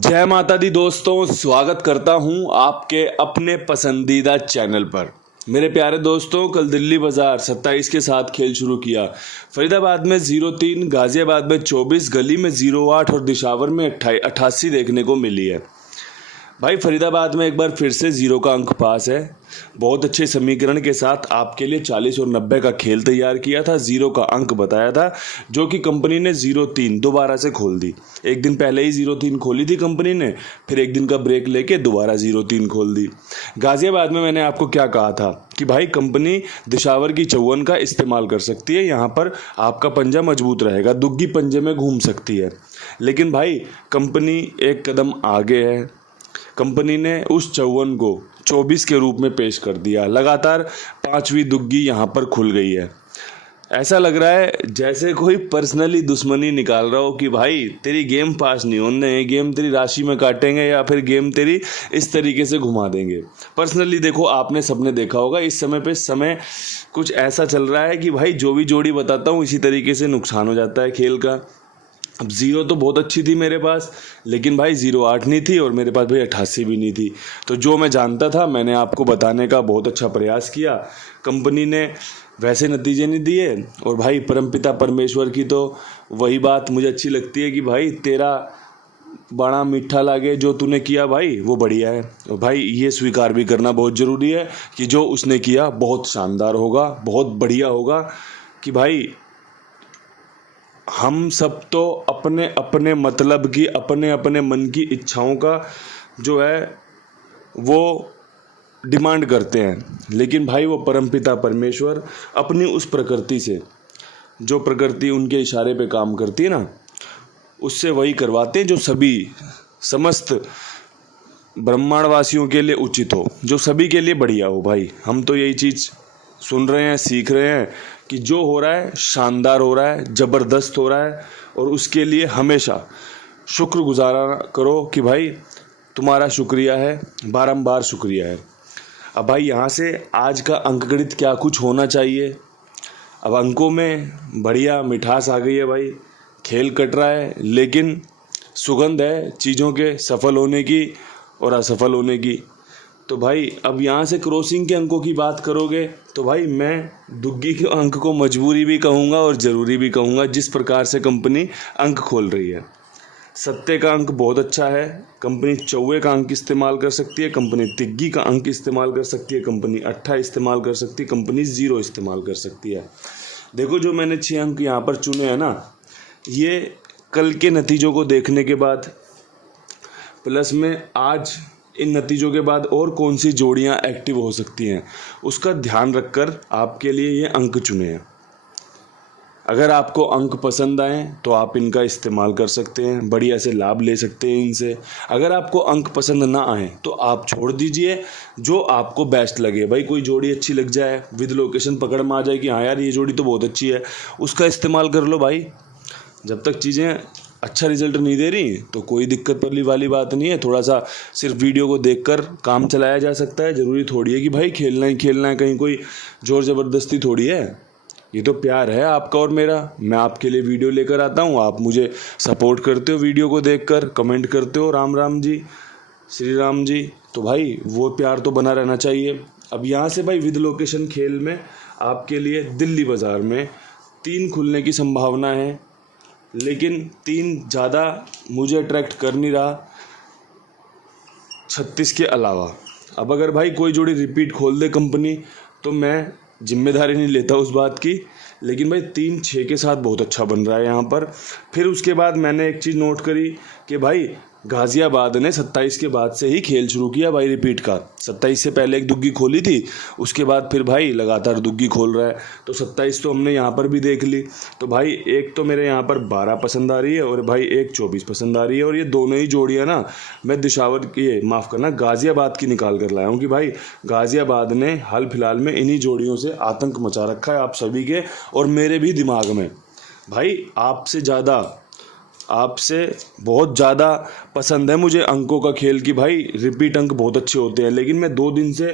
जय माता दी दोस्तों, स्वागत करता हूं आपके अपने पसंदीदा चैनल पर। मेरे प्यारे दोस्तों, कल दिल्ली बाजार 27 के साथ खेल शुरू किया। फरीदाबाद में 0-3, गाजियाबाद में 24, गली में 0-8 और दिशावर में 88 देखने को मिली है। भाई फरीदाबाद में एक बार फिर से 0 का अंक पास है। बहुत अच्छे समीकरण के साथ आपके लिए 40 और 90 का खेल तैयार किया था, 0 का अंक बताया था, जो कि कंपनी ने 0-3 दोबारा से खोल दी। एक दिन पहले ही 0-3 खोली थी कंपनी ने, फिर एक दिन का ब्रेक लेके दोबारा 0-3 खोल दी। गाजियाबाद में मैंने आपको क्या कहा था कि भाई कंपनी दिशावर की 54 का इस्तेमाल कर सकती है, यहाँ पर आपका पंजा मजबूत रहेगा, दुग्गी पंजे में घूम सकती है। लेकिन भाई कंपनी एक कदम आगे है। कंपनी ने उस 54 को 24 के रूप में पेश कर दिया। लगातार 5वीं दुग्गी यहाँ पर खुल गई है। ऐसा लग रहा है जैसे कोई पर्सनली दुश्मनी निकाल रहा हो कि भाई तेरी गेम पास नहीं होने, गेम तेरी राशि में काटेंगे या फिर गेम तेरी इस तरीके से घुमा देंगे। पर्सनली देखो, आपने सबने देखा होगा इस समय पे समय कुछ ऐसा चल रहा है कि भाई जो भी जोड़ी बताता हूँ इसी तरीके से नुकसान हो जाता है खेल का। अब 0 तो बहुत अच्छी थी मेरे पास, लेकिन भाई 0-8 नहीं थी और मेरे पास भाई 88 भी नहीं थी। तो जो मैं जानता था मैंने आपको बताने का बहुत अच्छा प्रयास किया। कंपनी ने वैसे नतीजे नहीं दिए और भाई परमपिता परमेश्वर की तो वही बात मुझे अच्छी लगती है कि भाई तेरा बड़ा मीठा लागे, जो तूने किया भाई वो बढ़िया है। और भाई ये स्वीकार भी करना बहुत ज़रूरी है कि जो उसने किया बहुत शानदार होगा, बहुत बढ़िया होगा। कि भाई हम सब तो अपने अपने मतलब की, अपने अपने मन की इच्छाओं का जो है वो डिमांड करते हैं, लेकिन भाई वो परमपिता परमेश्वर अपनी उस प्रकृति से, जो प्रकृति उनके इशारे पे काम करती है ना, उससे वही करवाते हैं जो सभी समस्त ब्रह्मांडवासियों के लिए उचित हो, जो सभी के लिए बढ़िया हो। भाई हम तो यही चीज़ सुन रहे हैं, सीख रहे हैं कि जो हो रहा है शानदार हो रहा है, ज़बरदस्त हो रहा है, और उसके लिए हमेशा शुक्रगुजारा करो कि भाई तुम्हारा शुक्रिया है, बारंबार शुक्रिया है। अब भाई यहाँ से आज का अंकगणित क्या कुछ होना चाहिए। अब अंकों में बढ़िया मिठास आ गई है भाई, खेल कट रहा है, लेकिन सुगंध है चीज़ों के सफल होने की और असफल होने की। तो भाई अब यहाँ से क्रॉसिंग के अंकों की बात करोगे तो भाई मैं दुग्गी के अंक को मजबूरी भी कहूँगा और ज़रूरी भी कहूँगा, जिस प्रकार से कंपनी अंक खोल रही है। 7 का अंक बहुत अच्छा है, कंपनी 4 का अंक इस्तेमाल कर सकती है, कंपनी तिग्गी का अंक इस्तेमाल कर सकती है, कंपनी 8 इस्तेमाल कर सकती है, कंपनी 0 इस्तेमाल कर सकती है। देखो जो मैंने 6 अंक यहाँ पर चुने हैं ना, ये कल के नतीजों को देखने के बाद प्लस में आज इन नतीजों के बाद और कौन सी जोड़ियां एक्टिव हो सकती हैं, उसका ध्यान रखकर आपके लिए ये अंक चुने हैं। अगर आपको अंक पसंद आए तो आप इनका इस्तेमाल कर सकते हैं, बढ़िया से लाभ ले सकते हैं इनसे। अगर आपको अंक पसंद ना आए तो आप छोड़ दीजिए, जो आपको बेस्ट लगे। भाई कोई जोड़ी अच्छी लग जाए, विद लोकेशन पकड़ में आ जाए कि हाँ यार ये जोड़ी तो बहुत अच्छी है, उसका इस्तेमाल कर लो भाई। जब तक चीज़ें अच्छा रिजल्ट नहीं दे रही तो कोई दिक्कत वाली बात नहीं है। थोड़ा सा सिर्फ वीडियो को देखकर काम चलाया जा सकता है। ज़रूरी थोड़ी है कि भाई खेलना ही खेलना है, कहीं कोई ज़ोर ज़बरदस्ती थोड़ी है। ये तो प्यार है आपका और मेरा। मैं आपके लिए वीडियो लेकर आता हूँ, आप मुझे सपोर्ट करते हो वीडियो को देखकर, कमेंट करते हो राम राम जी, श्री राम जी। तो भाई वो प्यार तो बना रहना चाहिए। अब यहाँ से भाई विद लोकेशन खेल में आपके लिए दिल्ली बाज़ार में 3 खुलने की संभावना है, लेकिन 3 ज़्यादा मुझे अट्रैक्ट कर नहीं रहा 36 के अलावा। अब अगर भाई कोई जोड़ी रिपीट खोल दे कंपनी तो मैं जिम्मेदारी नहीं लेता उस बात की, लेकिन भाई 3-6 के साथ बहुत अच्छा बन रहा है यहाँ पर। फिर उसके बाद मैंने एक चीज़ नोट करी कि भाई गाज़ियाबाद ने 27 के बाद से ही खेल शुरू किया भाई रिपीट का। 27 से पहले एक दुग्गी खोली थी, उसके बाद फिर भाई लगातार दुग्गी खोल रहा है। तो 27 तो हमने यहाँ पर भी देख ली। तो भाई एक तो मेरे यहाँ पर 12 पसंद आ रही है और भाई एक 24 पसंद आ रही है, और ये दोनों ही जोड़ियाँ ना मैं दिशावर की, माफ़ करना, गाज़ियाबाद की निकाल कर लाया हूँ कि भाई गाज़ियाबाद ने हाल फिलहाल में इन्हीं जोड़ियों से आतंक मचा रखा है आप सभी के और मेरे भी दिमाग में। भाई आपसे बहुत ज़्यादा पसंद है मुझे अंकों का खेल कि भाई रिपीट अंक बहुत अच्छे होते हैं, लेकिन मैं 2 दिन से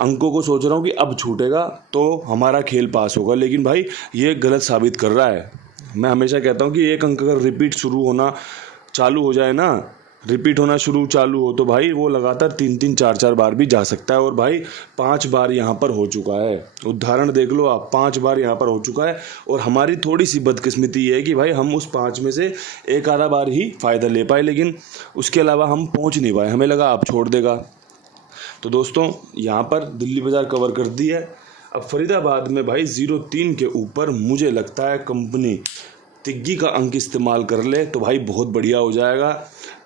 अंकों को सोच रहा हूँ कि अब छूटेगा तो हमारा खेल पास होगा, लेकिन भाई ये गलत साबित कर रहा है। मैं हमेशा कहता हूँ कि एक अंक अगर रिपीट शुरू होना चालू हो जाए ना रिपीट होना चालू हो तो भाई वो लगातार 3-3 4-4 बार भी जा सकता है। और भाई 5 बार यहाँ पर हो चुका है, उदाहरण देख लो आप, 5 बार यहाँ पर हो चुका है। और हमारी थोड़ी सी बदकिस्मती ये है कि भाई हम उस 5 में से एक आधा बार ही फ़ायदा ले पाए, लेकिन उसके अलावा हम पहुँच नहीं पाए, हमें लगा आप छोड़ देगा। तो दोस्तों यहाँ पर दिल्ली बाज़ार कवर कर दी है। अब फरीदाबाद में भाई 0.3 के ऊपर मुझे लगता है कंपनी तिग्गी का अंक इस्तेमाल कर ले तो भाई बहुत बढ़िया हो जाएगा।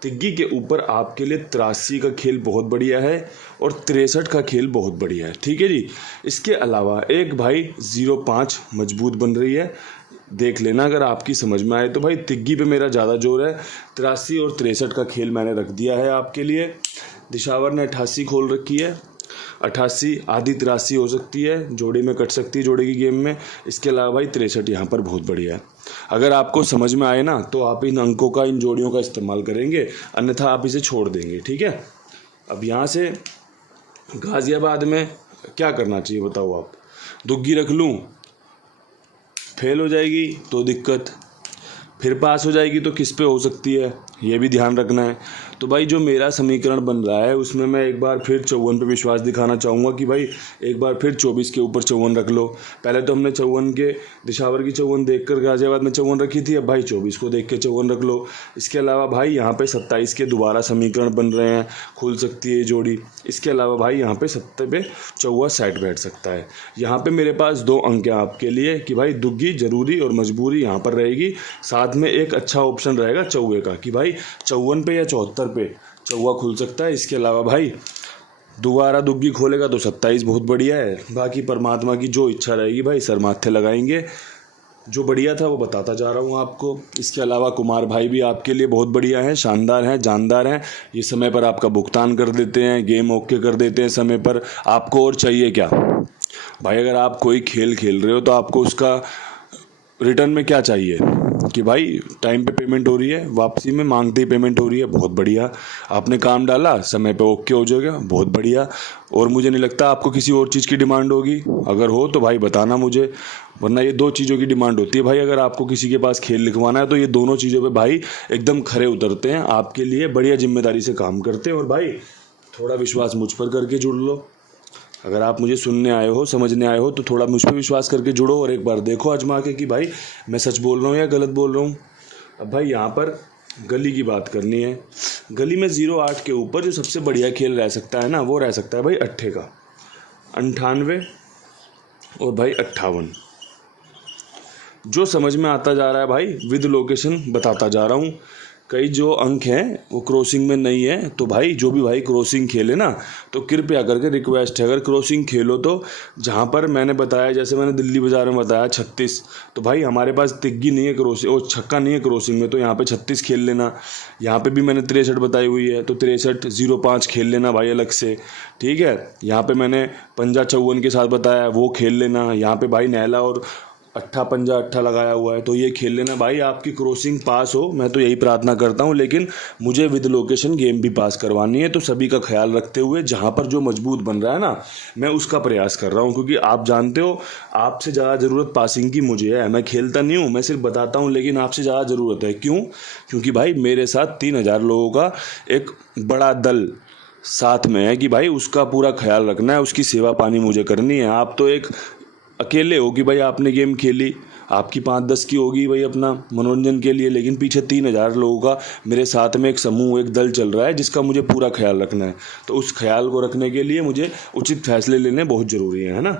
तिग्गी के ऊपर आपके लिए 83 का खेल बहुत बढ़िया है और 63 का खेल बहुत बढ़िया है, ठीक है जी। इसके अलावा एक भाई 0.5 मजबूत बन रही है, देख लेना अगर आपकी समझ में आए तो। भाई तिग्गी पे मेरा ज़्यादा जोर है, 83 और 63 का खेल मैंने रख दिया है आपके लिए। दिशावर ने 88 खोल रखी है, 88 आधी 83 हो सकती है, जोड़े में कट सकती है जोड़े की गेम में। इसके अलावा भाई 63 यहाँ पर बहुत बढ़िया है। अगर आपको समझ में आए ना तो आप इन अंकों का, इन जोड़ियों का इस्तेमाल करेंगे, अन्यथा आप इसे छोड़ देंगे, ठीक है। अब यहाँ से गाज़ियाबाद में क्या करना चाहिए बताओ आप। दुग्गी रख लूँ, फेल हो जाएगी तो दिक्कत, फिर पास हो जाएगी तो किस पे हो सकती है, ये भी ध्यान रखना है। तो भाई जो मेरा समीकरण बन रहा है उसमें मैं एक बार फिर 54 पे विश्वास दिखाना चाहूँगा कि भाई एक बार फिर 24 के ऊपर 54 रख लो। पहले तो हमने 54 के दिशावर की 54 देखकर गाज़ियाबाद में 54 रखी थी, अब भाई 24 को देख के 54 रख लो। इसके अलावा भाई यहाँ पे 27 के दोबारा समीकरण बन रहे हैं, खुल सकती है ये जोड़ी। इसके अलावा भाई यहाँ पे 70 पे 54 साइड बैठ सकता है। यहाँ पे मेरे पास 2 अंक हैं आपके लिए कि भाई दुग्गी जरूरी और मजबूरी यहाँ पर रहेगी, साथ में एक अच्छा ऑप्शन रहेगा चौवे का कि भाई 54 पे या 74 पे चौवा खुल सकता है। इसके अलावा भाई दोबारा दुग्गी खोलेगा तो 27 बहुत बढ़िया है। बाकी परमात्मा की जो इच्छा रहेगी भाई सर माथे लगाएंगे। जो बढ़िया था वो बताता जा रहा हूँ आपको। इसके अलावा कुमार भाई भी आपके लिए बहुत बढ़िया है, शानदार हैं, जानदार हैं। ये समय पर आपका भुगतान कर देते हैं, गेम ओके कर देते हैं समय पर। आपको और चाहिए क्या भाई? अगर आप कोई खेल खेल रहे हो तो आपको उसका रिटर्न में क्या चाहिए कि भाई टाइम पे पेमेंट हो रही है, वापसी में मांगते ही पेमेंट हो रही है, बहुत बढ़िया। आपने काम डाला, समय पे ओके हो जाएगा, बहुत बढ़िया। और मुझे नहीं लगता आपको किसी और चीज़ की डिमांड होगी, अगर हो तो भाई बताना मुझे, वरना ये 2 चीज़ों की डिमांड होती है भाई। अगर आपको किसी के पास खेल लिखवाना है तो ये दोनों चीज़ों पे भाई एकदम खरे उतरते हैं, आपके लिए बढ़िया जिम्मेदारी से काम करते हैं। और भाई थोड़ा विश्वास मुझ पर करके जुड़ लो। अगर आप मुझे सुनने आए हो, समझने आए हो तो थोड़ा मुझ पर विश्वास करके जुड़ो और एक बार देखो आजमा के कि भाई मैं सच बोल रहा हूँ या गलत बोल रहा हूँ। अब भाई यहाँ पर गली की बात करनी है। गली में 0.8 के ऊपर जो सबसे बढ़िया खेल रह सकता है ना, वो रह सकता है भाई 98 का, 98 और भाई 58। जो समझ में आता जा रहा है भाई विद लोकेशन बताता जा रहा हूँ। कई जो अंक हैं वो क्रॉसिंग में नहीं है, तो भाई जो भी भाई क्रॉसिंग खेले ना तो कृपया करके रिक्वेस्ट है, अगर क्रॉसिंग खेलो तो जहाँ पर मैंने बताया, जैसे मैंने दिल्ली बाज़ार में बताया 36, तो भाई हमारे पास तिग्गी नहीं है क्रॉसिंग और छक्का नहीं है क्रॉसिंग में, तो यहाँ पे 36 खेल लेना। यहाँ पे भी मैंने 63 बताई हुई है, तो 63 0.5 खेल लेना भाई अलग से, ठीक है। यहाँ पे मैंने पंजा 54 के साथ बताया, वो खेल लेना। यहाँ पे भाई नैला और 8 पंजा 8 लगाया हुआ है, तो ये खेल लेना भाई। आपकी क्रॉसिंग पास हो, मैं तो यही प्रार्थना करता हूँ, लेकिन मुझे विद लोकेशन गेम भी पास करवानी है। तो सभी का ख्याल रखते हुए जहाँ पर जो मजबूत बन रहा है ना, मैं उसका प्रयास कर रहा हूँ, क्योंकि आप जानते हो आपसे ज़्यादा ज़रूरत पासिंग की मुझे है। मैं खेलता नहीं हूँ, मैं सिर्फ बताता हूँ, लेकिन आपसे ज़्यादा ज़रूरत है। क्यों? क्योंकि भाई मेरे साथ 3000 लोगों का एक बड़ा दल साथ में है कि भाई उसका पूरा ख्याल रखना है, उसकी सेवा पानी मुझे करनी है। आप तो एक अकेले हो कि भाई आपने गेम खेली, आपकी 5-10 की होगी भाई अपना मनोरंजन के लिए, लेकिन पीछे 3000 लोगों का मेरे साथ में एक समूह, एक दल चल रहा है जिसका मुझे पूरा ख्याल रखना है। तो उस ख्याल को रखने के लिए मुझे उचित फैसले लेने बहुत ज़रूरी है ना।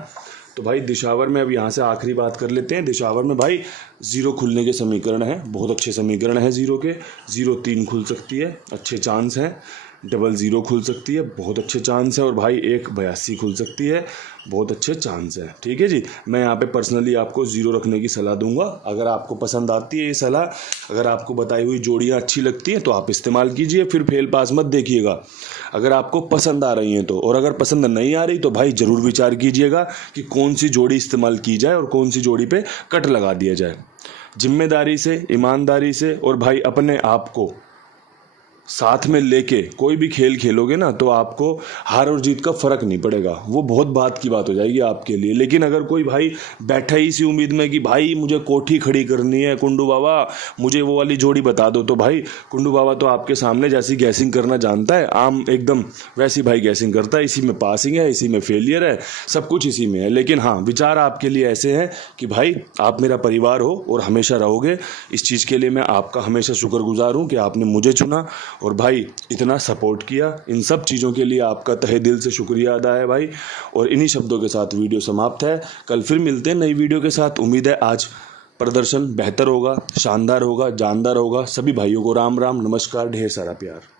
तो भाई दिशावर में अब यहाँ से आखिरी बात कर लेते हैं। दिशावर में भाई 0 खुलने के समीकरण हैं, बहुत अच्छे समीकरण हैं 0 के। 0-3 खुल सकती है, अच्छे चांस हैं। 00 खुल सकती है, बहुत अच्छे चांस है। और भाई 1-82 खुल सकती है, बहुत अच्छे चांस है, ठीक है जी। मैं यहाँ पे पर्सनली आपको 0 रखने की सलाह दूंगा। अगर आपको पसंद आती है ये सलाह, अगर आपको बताई हुई जोड़ियाँ अच्छी लगती हैं तो आप इस्तेमाल कीजिए, फिर फेल पास मत देखिएगा। अगर आपको पसंद आ रही हैं तो, और अगर पसंद नहीं आ रही तो भाई ज़रूर विचार कीजिएगा कि कौन सी जोड़ी इस्तेमाल की जाए और कौन सी जोड़ी पे कट लगा दिया जाए। जिम्मेदारी से, ईमानदारी से और भाई अपने आप को साथ में लेके कोई भी खेल खेलोगे ना तो आपको हार और जीत का फर्क नहीं पड़ेगा, वो बहुत बात की बात हो जाएगी आपके लिए। लेकिन अगर कोई भाई बैठा ही इसी उम्मीद में कि भाई मुझे कोठी खड़ी करनी है, कुंडू बाबा मुझे वो वाली जोड़ी बता दो, तो भाई कुंडू बाबा तो आपके सामने जैसी गैसिंग करना जानता है, आम एकदम वैसी भाई गैसिंग करता है। इसी में पासिंग है, इसी में फेलियर है, सब कुछ इसी में है। लेकिन हाँ, विचार आपके लिए ऐसे हैं कि भाई आप मेरा परिवार हो और हमेशा रहोगे। इस चीज़ के लिए मैं आपका हमेशा शुक्रगुजार हूँ कि आपने मुझे चुना और भाई इतना सपोर्ट किया। इन सब चीज़ों के लिए आपका तहे दिल से शुक्रिया अदा है भाई। और इन्हीं शब्दों के साथ वीडियो समाप्त है। कल फिर मिलते हैं नई वीडियो के साथ। उम्मीद है आज प्रदर्शन बेहतर होगा, शानदार होगा, जानदार होगा। सभी भाइयों को राम राम, नमस्कार, ढेर सारा प्यार।